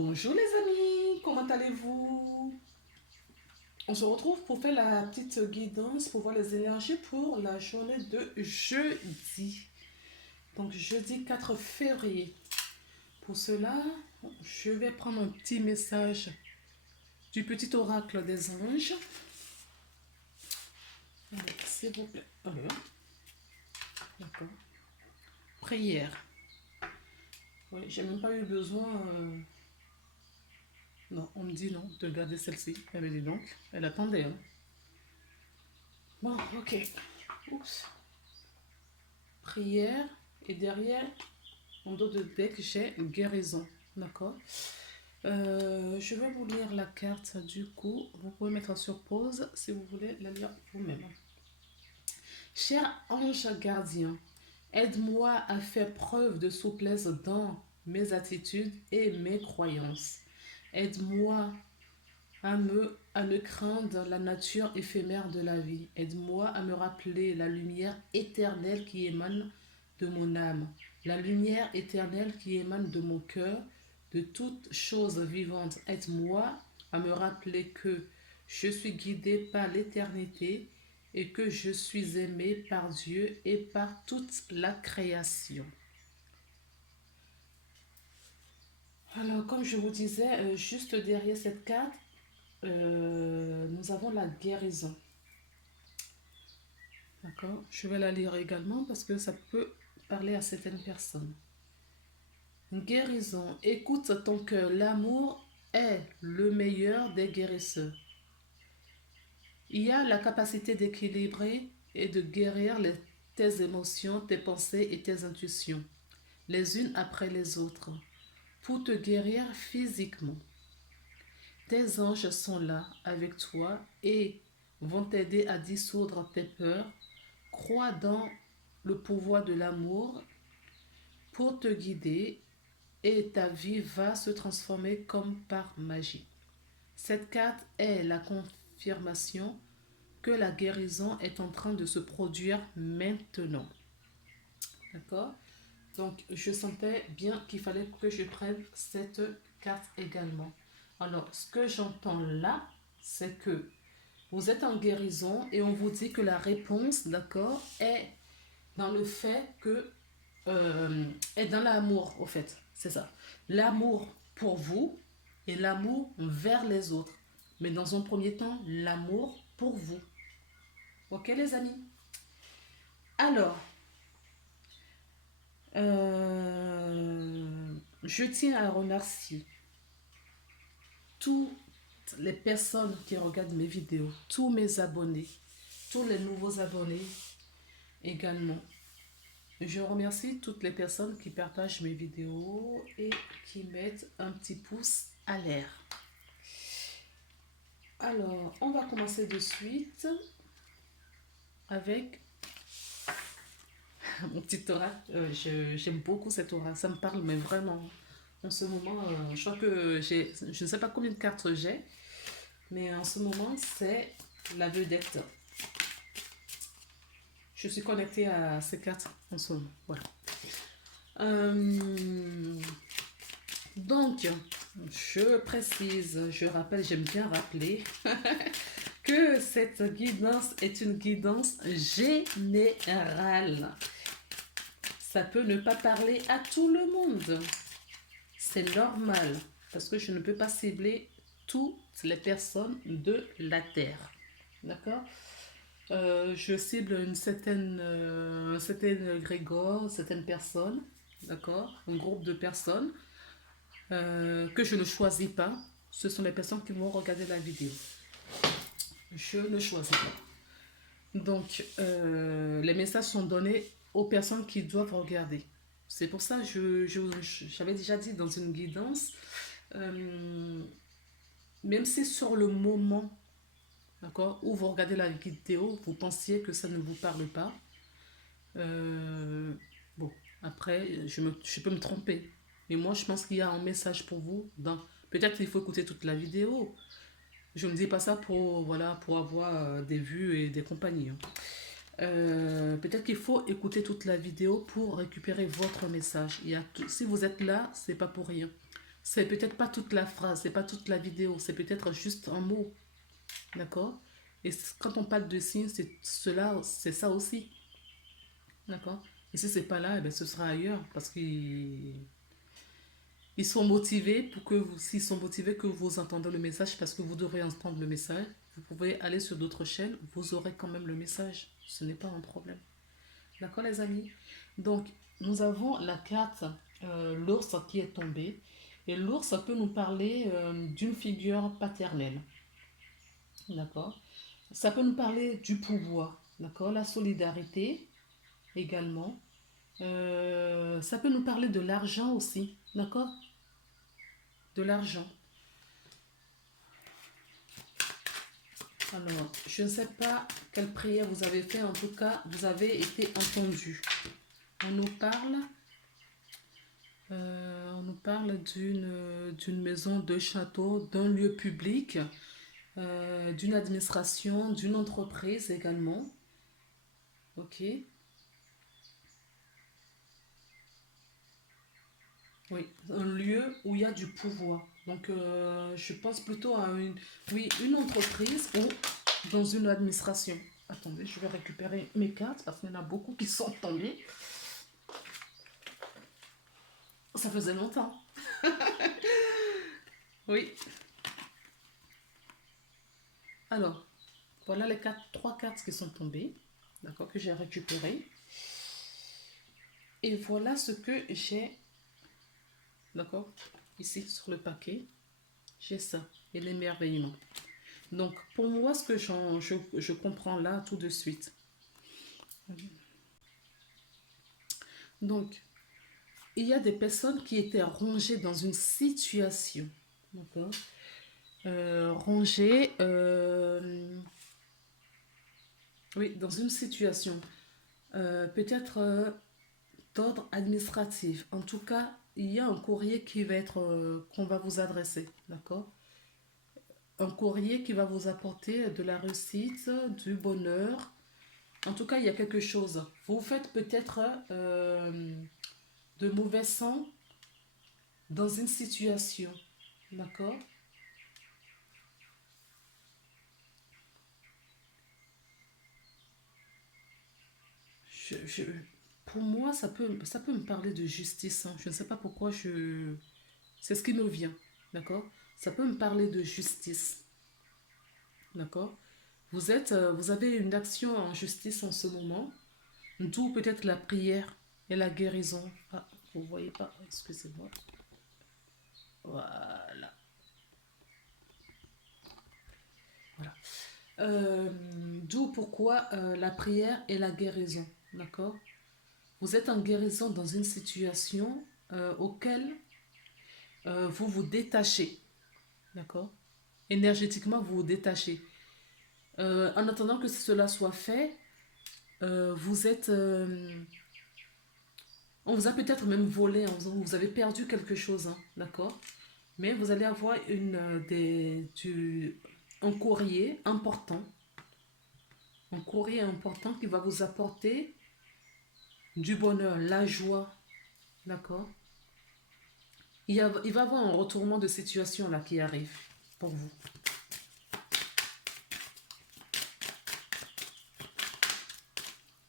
Bonjour les amis, comment allez-vous? On se retrouve pour faire la petite guidance pour voir les énergies pour la journée de jeudi. Donc jeudi 4 février. Pour cela, je vais prendre un petit message du petit oracle des anges. S'il vous plaît. Alors, d'accord. Prière. Oui, j'ai même pas eu besoin... Non, on me dit non, de garder celle-ci. Elle me dit donc, elle attendait. Hein. Bon, ok. Oups. Prière. Et derrière, en dos de deck, j'ai guérison. D'accord. Je vais vous lire la carte. Du coup, vous pouvez mettre sur pause si vous voulez la lire vous-même. Cher ange gardien, aide-moi à faire preuve de souplesse dans mes attitudes et mes croyances. Aide-moi à ne craindre la nature éphémère de la vie. Aide-moi à me rappeler la lumière éternelle qui émane de mon âme, la lumière éternelle qui émane de mon cœur, de toute chose vivante. Aide-moi à me rappeler que je suis guidé par l'éternité et que je suis aimé par Dieu et par toute la création. Alors, comme je vous disais, juste derrière cette carte, nous avons la guérison. D'accord. Je vais la lire également parce que ça peut parler à certaines personnes. Guérison. Écoute ton cœur. L'amour est le meilleur des guérisseurs. Il y a la capacité d'équilibrer et de guérir tes émotions, tes pensées et tes intuitions, les unes après les autres, pour te guérir physiquement. Tes anges sont là avec toi et vont t'aider à dissoudre tes peurs. Crois dans le pouvoir de l'amour pour te guider et ta vie va se transformer comme par magie. Cette carte est la confirmation que la guérison est en train de se produire maintenant. D'accord? Donc, je sentais bien qu'il fallait que je prenne cette carte également. Alors, ce que j'entends là, c'est que vous êtes en guérison et on vous dit que la réponse, d'accord, est dans le fait que est dans l'amour, au fait. C'est ça. L'amour pour vous et l'amour vers les autres. Mais dans un premier temps, l'amour pour vous. Ok, les amis? Alors, je tiens à remercier toutes les personnes qui regardent mes vidéos, tous mes abonnés, tous les nouveaux abonnés également. Je remercie toutes les personnes qui partagent mes vidéos et qui mettent un petit pouce à l'air. Alors, on va commencer de suite avec mon petit aura. J'aime beaucoup cette aura, ça me parle, mais vraiment. En ce moment, je crois que je ne sais pas combien de cartes j'ai, mais en ce moment, c'est la vedette. Je suis connectée à ces cartes en ce moment. Voilà. Donc, je précise, je rappelle, j'aime bien rappeler que cette guidance est une guidance générale. Ça peut ne pas parler à tout le monde. C'est normal, parce que je ne peux pas cibler toutes les personnes de la Terre. D'accord? Je cible un certain grégor, certaines personnes, d'accord? Un groupe de personnes que je ne choisis pas. Ce sont les personnes qui vont regarder la vidéo. Je ne choisis pas. Donc, les messages sont donnés aux personnes qui doivent regarder. C'est pour ça que j'avais déjà dit dans une guidance, même si sur le moment, d'accord, où vous regardez la vidéo, vous pensiez que ça ne vous parle pas, bon, après, je peux me tromper. Mais moi, je pense qu'il y a un message pour vous. Peut-être qu'il faut écouter toute la vidéo. Je ne dis pas ça pour, voilà, pour avoir des vues et des compagnies. Peut-être qu'il faut écouter toute la vidéo pour récupérer votre message. Si vous êtes là, c'est pas pour rien. C'est peut-être pas toute la phrase, c'est pas toute la vidéo, c'est peut-être juste un mot. D'accord? Et quand on parle de signes, c'est cela, c'est ça aussi. D'accord? Et si c'est pas là, eh bien, ce sera ailleurs parce qu'ils sont motivés pour que vous, s'ils sont motivés que vous entendez le message parce que vous devrez entendre le message, vous pouvez aller sur d'autres chaînes, vous aurez quand même le message. Ce n'est pas un problème. D'accord, les amis? Donc, nous avons la carte l'ours qui est tombé. Et l'ours peut nous parler d'une figure paternelle. D'accord? Ça peut nous parler du pouvoir. D'accord? La solidarité également. Ça peut nous parler de l'argent aussi. D'accord? De l'argent. Alors, je ne sais pas quelle prière vous avez fait. En tout cas, vous avez été entendu. On nous parle d'une maison, de château, d'un lieu public, d'une administration, d'une entreprise également. Ok. Oui, un lieu où il y a du pouvoir. Donc, je pense plutôt à oui, une entreprise ou dans une administration. Attendez, je vais récupérer mes cartes parce qu'il y en a beaucoup qui sont tombées. Ça faisait longtemps. Oui. Alors, voilà les trois cartes qui sont tombées, d'accord, que j'ai récupérées. Et voilà ce que j'ai, d'accord, ici sur le paquet. J'ai ça, et l'émerveillement. Donc, pour moi, ce que je comprends là tout de suite. Donc, il y a des personnes qui étaient rongées dans une situation, d'accord, rongées, oui, dans une situation, peut-être d'ordre administratif. En tout cas, il y a un courrier qui va être, qu'on va vous adresser, d'accord? Un courrier qui va vous apporter de la réussite, du bonheur. En tout cas, il y a quelque chose. Vous faites peut-être de mauvais sang dans une situation, d'accord? Je, je- pour moi, ça peut me parler de justice, hein. Je ne sais pas pourquoi c'est ce qui me vient, d'accord? Ça peut me parler de justice, d'accord? Vous avez une action en justice en ce moment, d'où peut-être la prière et la guérison. Ah, vous voyez pas, excusez-moi. Voilà, voilà. D'où pourquoi la prière et la guérison, d'accord? Vous êtes en guérison dans une situation auquel vous vous détachez, d'accord? Énergétiquement, vous vous détachez. En attendant que cela soit fait, vous êtes... on vous a peut-être même volé, hein, vous avez perdu quelque chose, hein, d'accord? Mais vous allez avoir un courrier important qui va vous apporter du bonheur, la joie, d'accord? Il va y avoir un retournement de situation là qui arrive pour vous.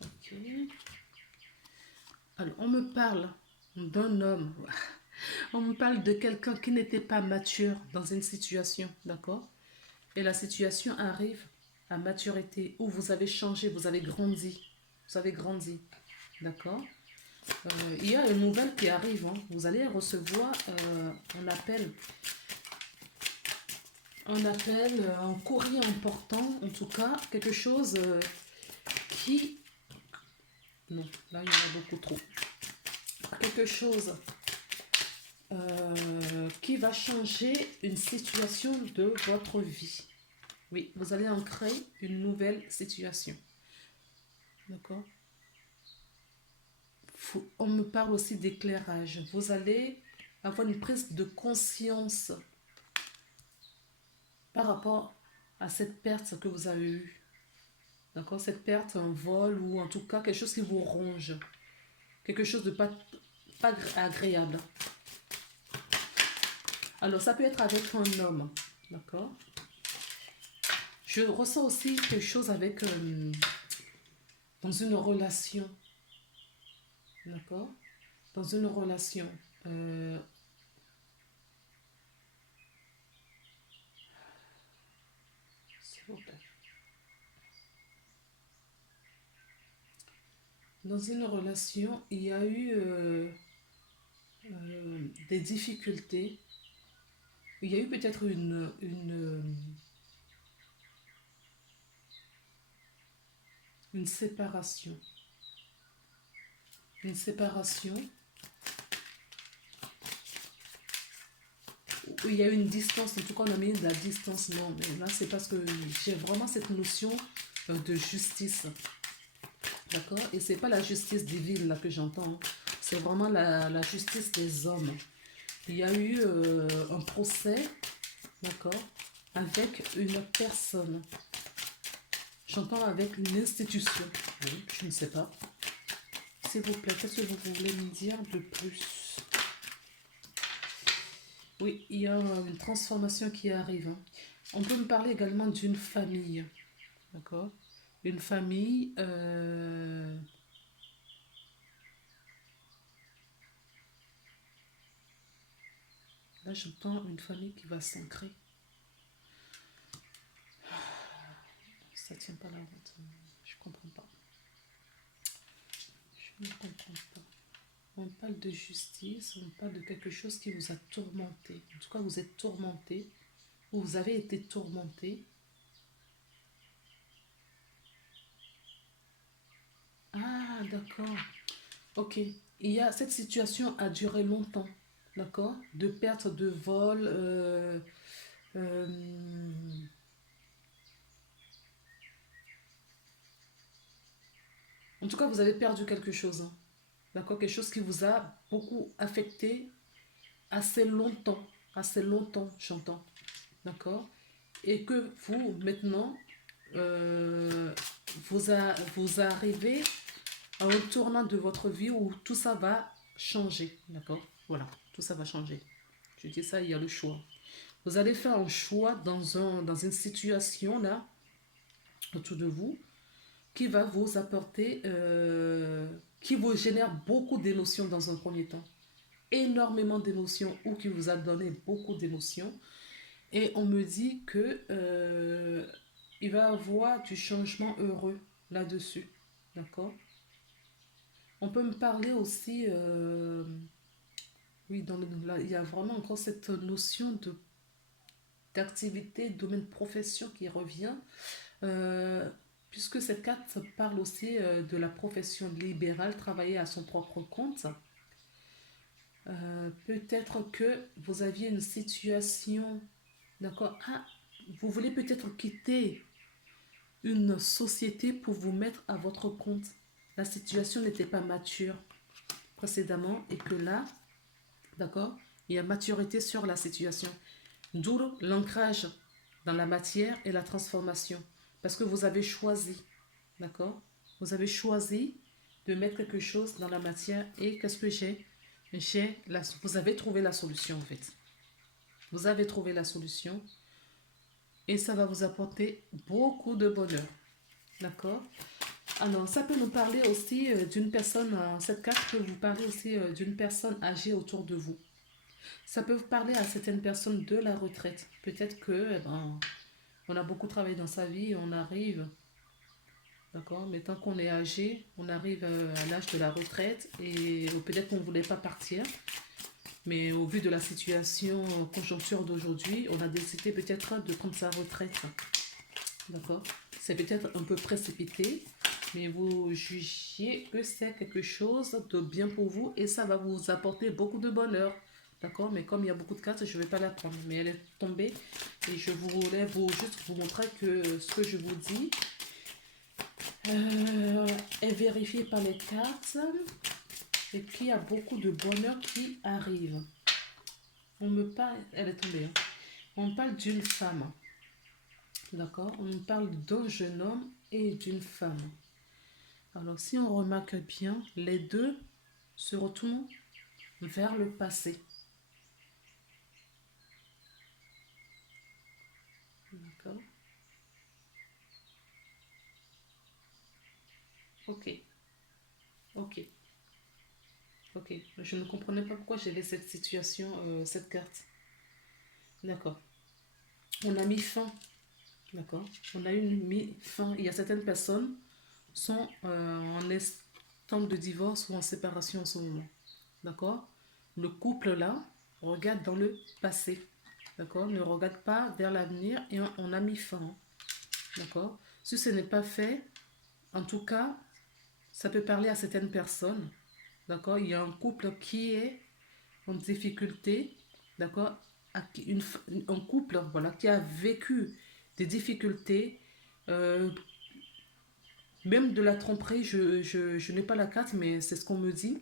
Ok. Alors, on me parle d'un homme. On me parle de quelqu'un qui n'était pas mature dans une situation, d'accord? Et la situation arrive à maturité où vous avez changé, vous avez grandi. Vous avez grandi, d'accord? Il y a une nouvelle qui arrive, hein. Vous allez recevoir un courrier important, en tout cas, quelque chose qui... Non, là, il y en a beaucoup trop. Quelque chose qui va changer une situation de votre vie. Oui, vous allez en créer une nouvelle situation. D'accord? On me parle aussi d'éclairage. Vous allez avoir une prise de conscience par rapport à cette perte que vous avez eue. D'accord? Cette perte, un vol ou en tout cas quelque chose qui vous ronge. Quelque chose de pas agréable. Alors, ça peut être avec un homme, d'accord? Je ressens aussi quelque chose avec, dans une relation, d'accord? Dans une relation. euh, S'il vous plaît. Dans une relation, il y a eu des difficultés. Il y a eu peut-être une séparation. Une séparation où il y a eu une distance. En tout cas, on a mis de la distance. Non, mais là, c'est parce que j'ai vraiment cette notion de justice. D'accord? Et c'est pas la justice divine là que j'entends, hein. C'est vraiment la justice des hommes. Il y a eu un procès, d'accord, avec une personne. J'entends avec une institution. Oui, je ne sais pas. S'il vous plaît, qu'est-ce que vous voulez me dire de plus? Oui, il y a une transformation qui arrive, hein. On peut me parler également d'une famille. D'accord? Une famille. Là, j'entends une famille qui va s'ancrer. Ça tient pas la route. Je comprends pas. Je ne comprends pas. On parle de justice, on parle de quelque chose qui vous a tourmenté. En tout cas, vous êtes tourmenté, ou vous avez été tourmenté. Ah, d'accord. Ok. Cette situation a duré longtemps, d'accord? De perte de vol. Euh, En tout cas, vous avez perdu quelque chose, hein. D'accord? Quelque chose qui vous a beaucoup affecté assez longtemps, j'entends. D'accord? Et que vous, maintenant, euh, vous arrivez à un tournant de votre vie où tout ça va changer. D'accord? Voilà, tout ça va changer. Je dis ça, il y a le choix. Vous allez faire un choix dans une situation là, autour de vous, qui va vous apporter, qui vous génère beaucoup d'émotions dans un premier temps. Énormément d'émotions ou qui vous a donné beaucoup d'émotions. Et on me dit que il va y avoir du changement heureux là-dessus. D'accord? On peut me parler aussi, oui, là, il y a vraiment encore cette notion d'activité, domaine profession qui revient, euh, puisque cette carte parle aussi de la profession libérale, travailler à son propre compte. Peut-être que vous aviez une situation, d'accord? Ah, vous voulez peut-être quitter une société pour vous mettre à votre compte. La situation n'était pas mature précédemment et que là, d'accord, il y a maturité sur la situation. D'où l'ancrage dans la matière et la transformation. Parce que vous avez choisi, d'accord? Vous avez choisi de mettre quelque chose dans la matière et qu'est-ce que vous avez trouvé la solution en fait. Vous avez trouvé la solution et ça va vous apporter beaucoup de bonheur. D'accord? Alors, ça peut nous parler aussi d'une personne, cette carte peut vous parler aussi d'une personne âgée autour de vous. Ça peut vous parler à certaines personnes de la retraite. Peut-être que, on a beaucoup travaillé dans sa vie, on arrive, d'accord, mais tant qu'on est âgé, on arrive à l'âge de la retraite et peut-être qu'on ne voulait pas partir, mais au vu de la situation conjoncture d'aujourd'hui, on a décidé peut-être de prendre sa retraite, d'accord. C'est peut-être un peu précipité, mais vous jugiez que c'est quelque chose de bien pour vous et ça va vous apporter beaucoup de bonheur. D'accord? Mais comme il y a beaucoup de cartes, je ne vais pas la prendre. Mais elle est tombée et je voulais juste vous montrer que ce que je vous dis est vérifié par les cartes et qu'il y a beaucoup de bonheur qui arrive. On me parle, elle est tombée, hein. On parle d'une femme. D'accord? On parle d'un jeune homme et d'une femme. Alors, si on remarque bien, les deux se retournent vers le passé. Ok, ok, ok. Je ne comprenais pas pourquoi j'avais cette situation, cette carte. D'accord. On a mis fin. D'accord. On a mis fin. Il y a certaines personnes qui sont en instant de divorce ou en séparation en ce moment. D'accord. Le couple là regarde dans le passé. D'accord. Ne regarde pas vers l'avenir et on a mis fin. D'accord. Si ce n'est pas fait, en tout cas, ça peut parler à certaines personnes. D'accord. Il y a un couple qui est en difficulté. D'accord. Un couple voilà, qui a vécu des difficultés, euh, même de la tromperie, je n'ai pas la carte, mais c'est ce qu'on me dit.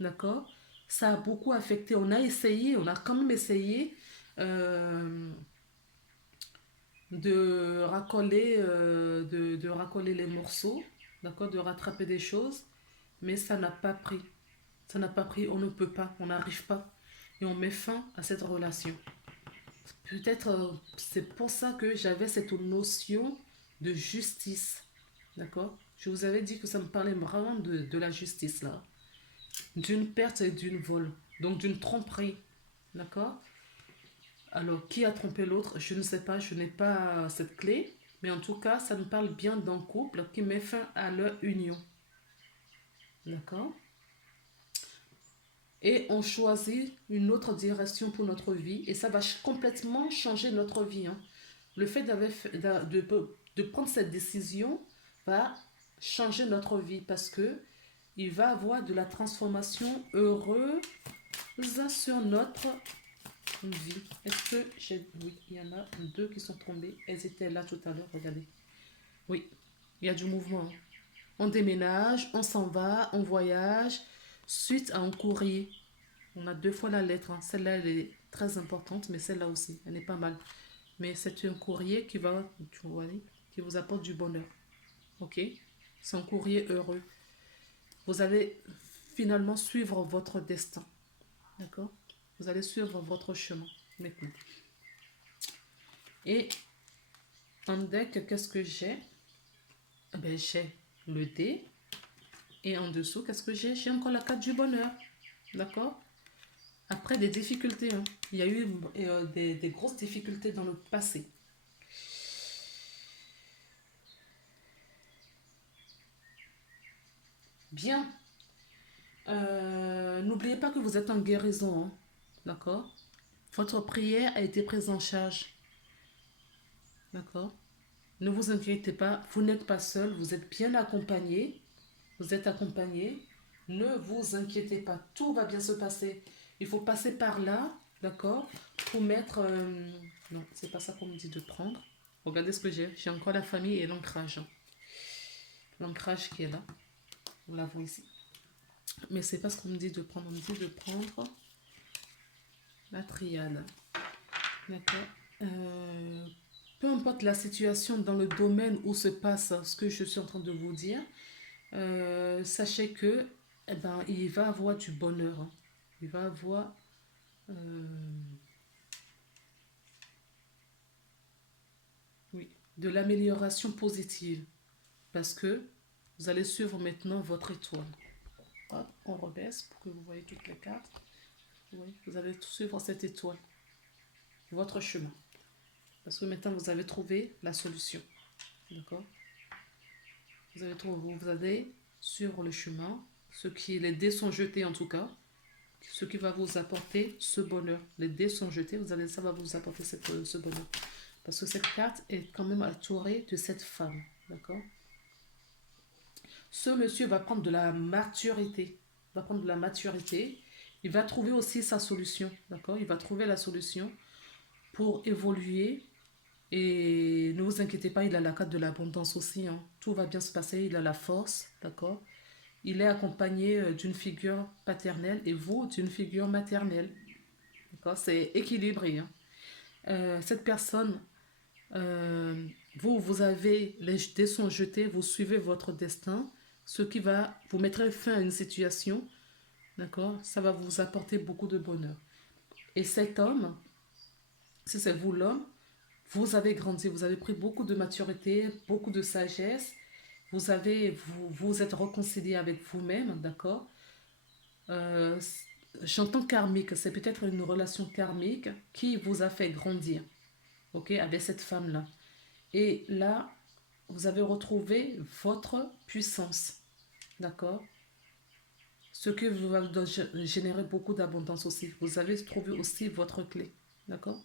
D'accord. Ça a beaucoup affecté. On a essayé, on a quand même essayé euh, de racoler les morceaux, d'accord, de rattraper des choses, mais ça n'a pas pris. Ça n'a pas pris, on ne peut pas, on n'arrive pas. Et on met fin à cette relation. Peut-être c'est pour ça que j'avais cette notion de justice. D'accord. Je vous avais dit que ça me parlait vraiment de la justice là. D'une perte et d'une vol. Donc d'une tromperie. D'accord. Alors, qui a trompé l'autre? Je ne sais pas, je n'ai pas cette clé. Mais en tout cas, ça nous parle bien d'un couple qui met fin à leur union. D'accord. Et on choisit une autre direction pour notre vie. Et ça va complètement changer notre vie, hein. Le fait de prendre cette décision va changer notre vie parce que il va avoir de la transformation heureuse sur notre vie. Est-ce que j'ai... Oui, il y en a deux qui sont tombées. Elles étaient là tout à l'heure, regardez. Oui, il y a du mouvement, hein. On déménage, on s'en va, on voyage, suite à un courrier. On a deux fois la lettre, hein. Celle-là, elle est très importante, mais celle-là aussi, elle est pas mal. Mais c'est un courrier qui va, tu vois, qui vous apporte du bonheur. Ok. C'est un courrier heureux. Vous allez finalement suivre votre destin. D'accord. Vous allez suivre votre chemin maintenant. Et en deck, qu'est-ce que j'ai? Ben, j'ai le dé. Et en dessous, qu'est-ce que j'ai? J'ai encore la carte du bonheur. D'accord. Après des difficultés, hein. Il y a eu des grosses difficultés dans le passé. Bien. N'oubliez pas que vous êtes en guérison, hein. D'accord. Votre prière a été prise en charge. D'accord. Ne vous inquiétez pas, vous n'êtes pas seul, vous êtes bien accompagné. Vous êtes accompagné. Ne vous inquiétez pas, tout va bien se passer. Il faut passer par là, d'accord, pour mettre... non, c'est pas ça qu'on me dit de prendre. Regardez ce que j'ai. J'ai encore la famille et l'ancrage, hein. L'ancrage qui est là. On la voit ici. Mais c'est pas ce qu'on me dit de prendre. On me dit de prendre la triade. D'accord. Peu importe la situation dans le domaine où se passe ce que je suis en train de vous dire, sachez que eh ben, il va avoir du bonheur, hein. Il va avoir euh, oui, de l'amélioration positive parce que vous allez suivre maintenant votre étoile. Hop, on rebaisse pour que vous voyez toutes les cartes. Oui, vous allez suivre cette étoile, votre chemin. Parce que maintenant vous avez trouvé la solution. D'accord. Vous allez sur le chemin, les dés sont jetés en tout cas, ce qui va vous apporter ce bonheur. Les dés sont jetés, ça va vous apporter ce bonheur. Parce que cette carte est quand même entourée de cette femme. D'accord. Ce monsieur va prendre de la maturité. Va prendre de la maturité. Il va trouver aussi sa solution. D'accord. Il va trouver la solution pour évoluer. Et ne vous inquiétez pas, il a la carte de l'abondance aussi, hein. Tout va bien se passer, il a la force, d'accord. Il est accompagné d'une figure paternelle et vous d'une figure maternelle. D'accord. C'est équilibré, hein. Cette personne, vous avez les dés sont jetés, vous suivez votre destin, ce qui va vous mettre fin à une situation, d'accord. Ça va vous apporter beaucoup de bonheur. Et cet homme, si c'est vous l'homme, vous avez grandi, vous avez pris beaucoup de maturité, beaucoup de sagesse vous êtes réconcilié avec vous-même, d'accord? Euh, J'entends karmique, c'est peut-être une relation karmique qui vous a fait grandir, ok, avec cette femme-là. Et là, vous avez retrouvé votre puissance, d'accord? Ce qui va générer beaucoup d'abondance aussi. Vous avez trouvé aussi votre clé, d'accord?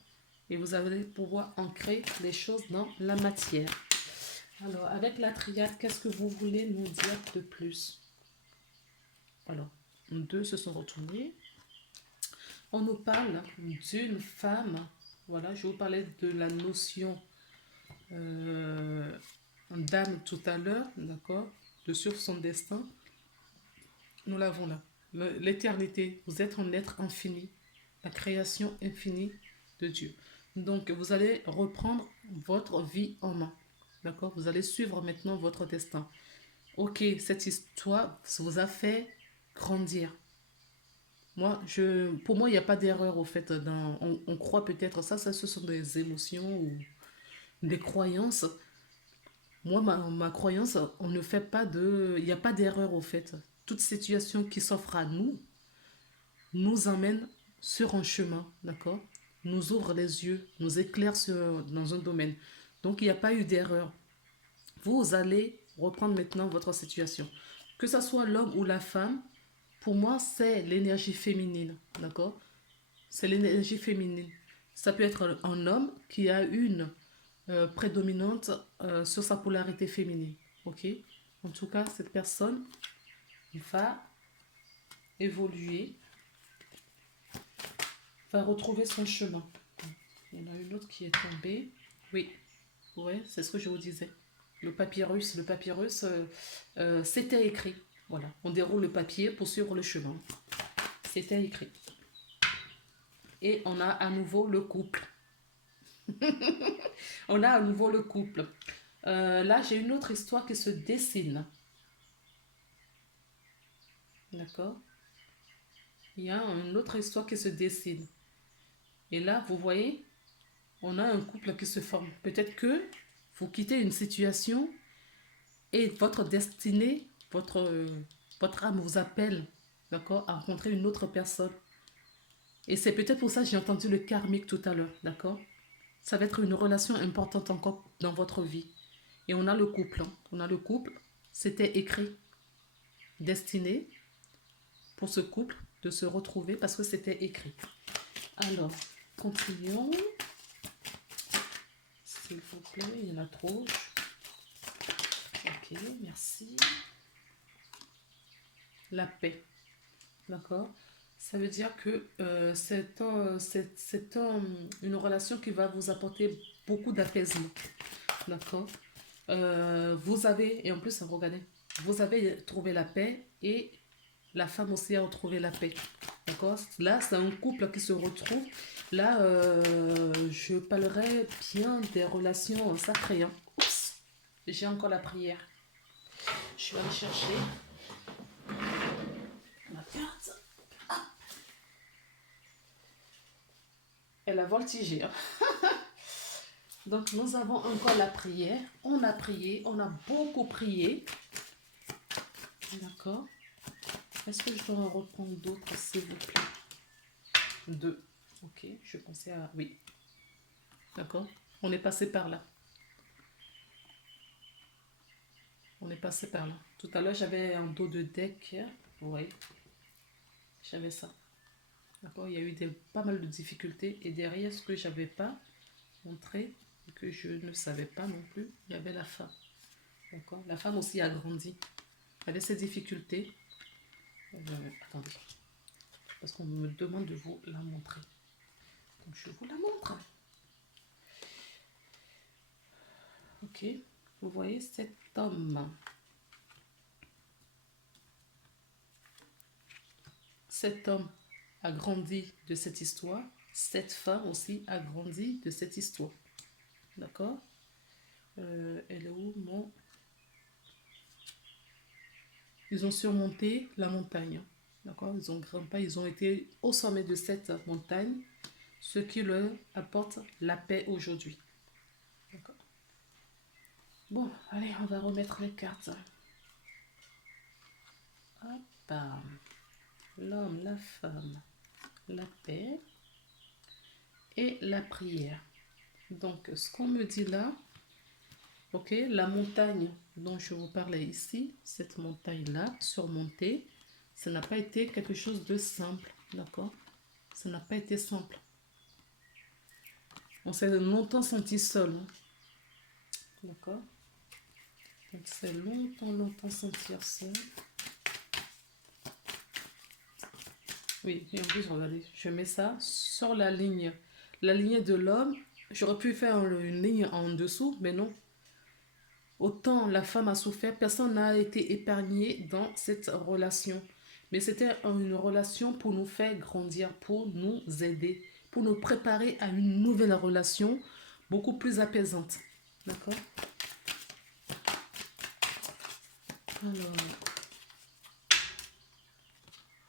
Et vous allez pouvoir ancrer les choses dans la matière. Alors, avec la triade, qu'est-ce que vous voulez nous dire de plus? Alors, deux se sont retournés. On nous parle d'une femme. Voilà, je vous parlais de la notion euh, d'âme tout à l'heure, d'accord? De sur son destin. Nous l'avons là. L'éternité, vous êtes un être infini, la création infinie de Dieu. Donc, vous allez reprendre votre vie en main. D'accord? Vous allez suivre maintenant votre destin. Ok, cette histoire vous a fait grandir. Pour moi, il n'y a pas d'erreur au fait. On croit peut-être ça, ce sont des émotions ou des croyances. Moi, ma croyance, on ne fait pas de... Il n'y a pas d'erreur au fait. Toute situation qui s'offre à nous emmène sur un chemin, d'accord? Nous ouvre les yeux, nous éclaire dans un domaine. Donc, il n'y a pas eu d'erreur. Vous allez reprendre maintenant votre situation. Que ce soit l'homme ou la femme, pour moi, c'est l'énergie féminine, d'accord? C'est l'énergie féminine. Ça peut être un homme qui a une prédominante sur sa polarité féminine, ok? En tout cas, cette personne va évoluer, va retrouver son chemin. Il y en a une autre qui est tombée. Oui, ouais, c'est ce que je vous disais. Le papyrus, c'était écrit. Voilà, on déroule le papier pour suivre le chemin. C'était écrit. Et on a à nouveau le couple. On a à nouveau le couple. Là, j'ai une autre histoire qui se dessine. D'accord? Il y a une autre histoire qui se dessine. Et là, vous voyez, on a un couple qui se forme. Peut-être que vous quittez une situation et votre destinée, votre âme vous appelle, d'accord, à rencontrer une autre personne. Et c'est peut-être pour ça que j'ai entendu le karmique tout à l'heure, d'accord? Ça va être une relation importante encore dans votre vie. Et on a le couple. Hein. On a le couple. C'était écrit, destiné pour ce couple de se retrouver parce que c'était écrit. Alors, continuons. S'il vous plaît, il y en a trop. Ok, merci. La paix. D'accord? Ça veut dire que c'est une relation qui va vous apporter beaucoup d'apaisement. D'accord? Vous avez, et en plus, regardez, vous avez trouvé la paix et la femme aussi a retrouvé la paix. D'accord? Là, c'est un couple qui se retrouve. Là, je parlerai bien des relations sacrées. Hein. Oups! J'ai encore la prière. Je vais aller chercher ma carte. Elle a voltigé. Hein. Donc, nous avons encore la prière. On a prié, on a beaucoup prié. D'accord? Est-ce que je dois en reprendre d'autres, s'il vous plaît? Deux. Ok, je pensais à... Oui. D'accord? On est passé par là. On est passé par là. Tout à l'heure, j'avais un dos de deck. Oui. J'avais ça. D'accord? Il y a eu pas mal de difficultés. Et derrière, ce que je n'avais pas montré, et que je ne savais pas non plus, il y avait la femme. D'accord? La femme aussi a grandi. Elle avait ses difficultés. Attendez. Parce qu'on me demande de vous la montrer. Donc, je vous la montre. Ok? Vous voyez cet homme. Cet homme a grandi de cette histoire. Cette femme aussi a grandi de cette histoire. D'accord? Elle est où mon... Ils ont surmonté la montagne. D'accord? Ils ont grimpé, ils ont été au sommet de cette montagne, ce qui leur apporte la paix aujourd'hui. D'accord? Bon, allez, on va remettre les cartes. Hop. L'homme, la femme, la paix et la prière. Donc, ce qu'on me dit là, ok, la montagne dont je vous parlais ici, cette montagne-là, surmontée, ça n'a pas été quelque chose de simple, d'accord? Ça n'a pas été simple. On s'est longtemps senti seul, hein, d'accord? Donc, c'est longtemps sentir seul. Oui, et en plus, regardez, je mets ça sur la ligne. La ligne de l'homme, j'aurais pu faire une ligne en dessous, mais non. Autant la femme a souffert, personne n'a été épargné dans cette relation. Mais c'était une relation pour nous faire grandir, pour nous aider, pour nous préparer à une nouvelle relation beaucoup plus apaisante. D'accord? Alors,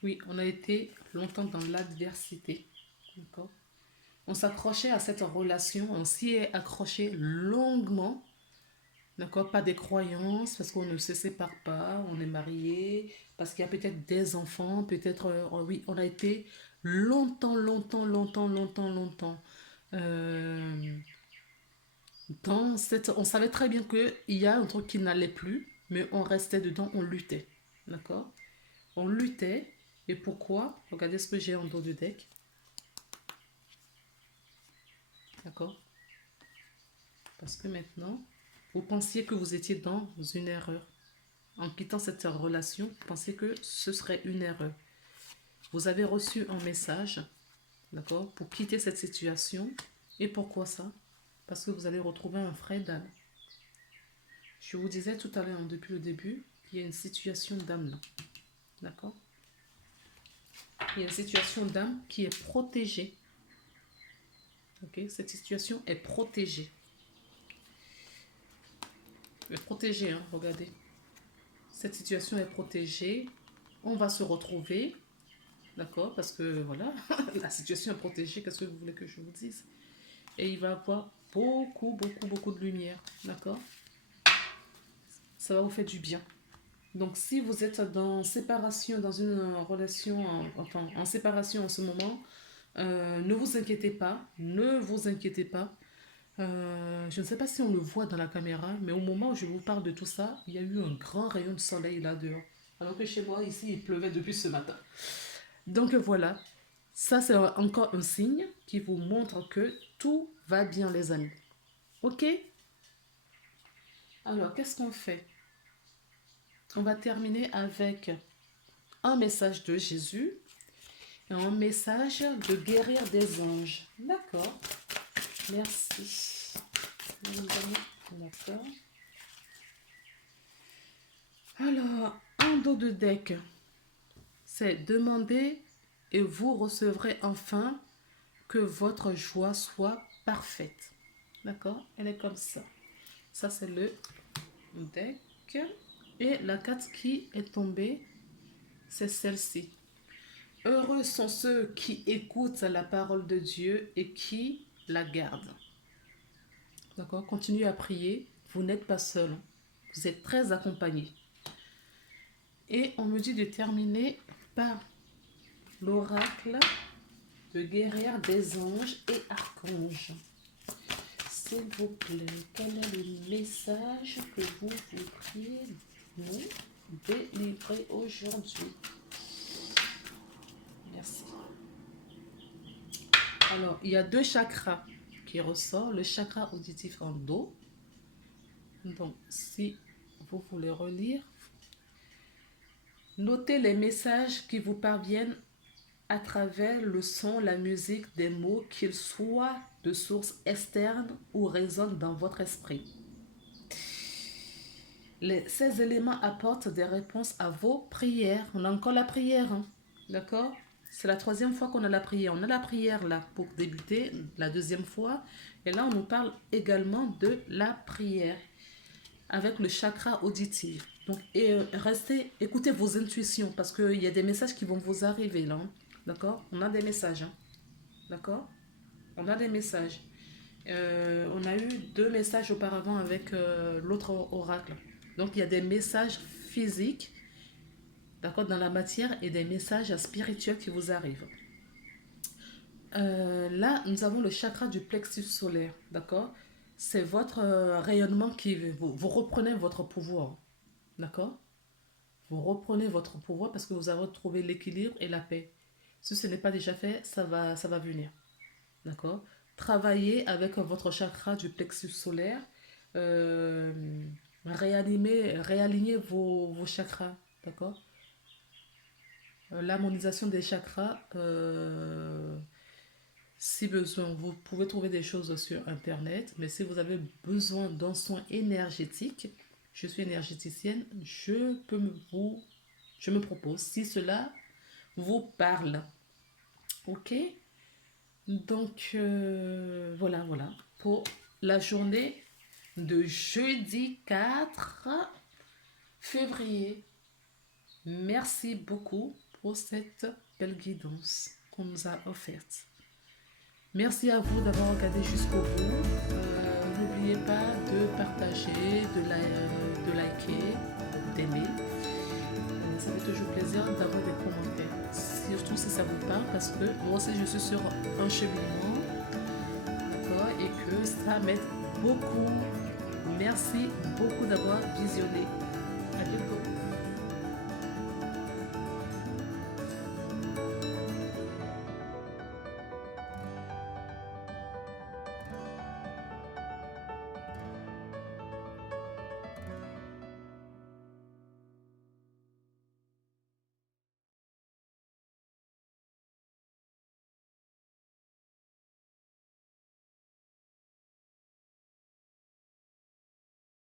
oui, on a été longtemps dans l'adversité. D'accord? On s'accrochait à cette relation, on s'y est accroché longuement. D'accord, pas des croyances, parce qu'on ne se sépare pas, on est marié, parce qu'il y a peut-être des enfants, peut-être, oui, on a été longtemps euh, dans cette... On savait très bien qu'il y a un truc qui n'allait plus, mais on restait dedans, on luttait, d'accord? On luttait, et pourquoi? Regardez ce que j'ai en dos du deck, d'accord? Parce que maintenant, vous pensiez que vous étiez dans une erreur. En quittant cette relation, vous pensez que ce serait une erreur. Vous avez reçu un message, d'accord, pour quitter cette situation. Et pourquoi ça? Parce que vous allez retrouver un frère d'âme. Je vous disais tout à l'heure, depuis le début, qu'il y a une situation d'âme là. D'accord? Il y a une situation d'âme qui est protégée. Ok? Cette situation est protégée. Elle est protégée, hein, regardez. Cette situation est protégée. On va se retrouver. D'accord? Parce que voilà, la situation est protégée. Qu'est-ce que vous voulez que je vous dise? Et il va y avoir beaucoup de lumière. D'accord? Ça va vous faire du bien. Donc, si vous êtes dans séparation, dans une relation, enfin, en séparation en ce moment, ne vous inquiétez pas. Ne vous inquiétez pas. Je ne sais pas si on le voit dans la caméra, mais au moment où je vous parle de tout ça, il y a eu un grand rayon de soleil là dehors. Alors que chez moi, ici, il pleuvait depuis ce matin. Donc voilà, ça c'est encore un signe qui vous montre que tout va bien les amis. Ok? Alors, qu'est-ce qu'on fait? On va terminer avec un message de Jésus et un message de guérir des anges. D'accord. Merci. D'accord. Alors, un dos de deck, c'est demander et vous recevrez enfin que votre joie soit parfaite. D'accord? Elle est comme ça. Ça, c'est le deck. Et la carte qui est tombée, c'est celle-ci. Heureux sont ceux qui écoutent la parole de Dieu et qui la gardent. D'accord? Continuez à prier. Vous n'êtes pas seul. Vous êtes très accompagné. Et on me dit de terminer par l'oracle de guérir des anges et archanges. S'il vous plaît, quel est le message que vous voudriez nous délivrer aujourd'hui? Merci. Alors, il y a deux chakras qui ressortent. Le chakra auditif en dos. Donc, si vous voulez relire, notez les messages qui vous parviennent à travers le son, la musique, des mots, qu'ils soient de source externe ou résonnent dans votre esprit. Ces éléments apportent des réponses à vos prières. On a encore la prière, hein? D'accord? C'est la troisième fois qu'on a la prière. On a la prière là pour débuter, la deuxième fois. Et là, on nous parle également de la prière avec le chakra auditif. Donc, restez, écoutez vos intuitions parce qu'il y a des messages qui vont vous arriver là. Hein? D'accord? On a des messages. Hein? D'accord? On a des messages. On a eu deux messages auparavant avec l'autre oracle. Donc, il y a des messages physiques, d'accord, dans la matière et des messages spirituels qui vous arrivent. Là, nous avons le chakra du plexus solaire, d'accord. C'est votre rayonnement qui... vous reprenez votre pouvoir, d'accord. Vous reprenez votre pouvoir parce que vous avez retrouvé l'équilibre et la paix. Si ce n'est pas déjà fait, ça va venir. D'accord. Travaillez avec votre chakra du plexus solaire. Euh, réalignez vos chakras. D'accord. L'harmonisation des chakras, si besoin, vous pouvez trouver des choses sur Internet. Mais si vous avez besoin d'un soin énergétique, je suis énergéticienne, je me propose, si cela vous parle. Ok. Donc, voilà, pour la journée de jeudi 4 février. Merci beaucoup pour cette belle guidance qu'on nous a offerte. Merci à vous d'avoir regardé jusqu'au bout. N'oubliez pas de partager, de liker, d'aimer. Ça fait toujours plaisir d'avoir des commentaires. Surtout si ça vous parle, parce que moi aussi je suis sur un cheminement, d'accord, et que ça m'aide beaucoup. Merci beaucoup d'avoir visionné.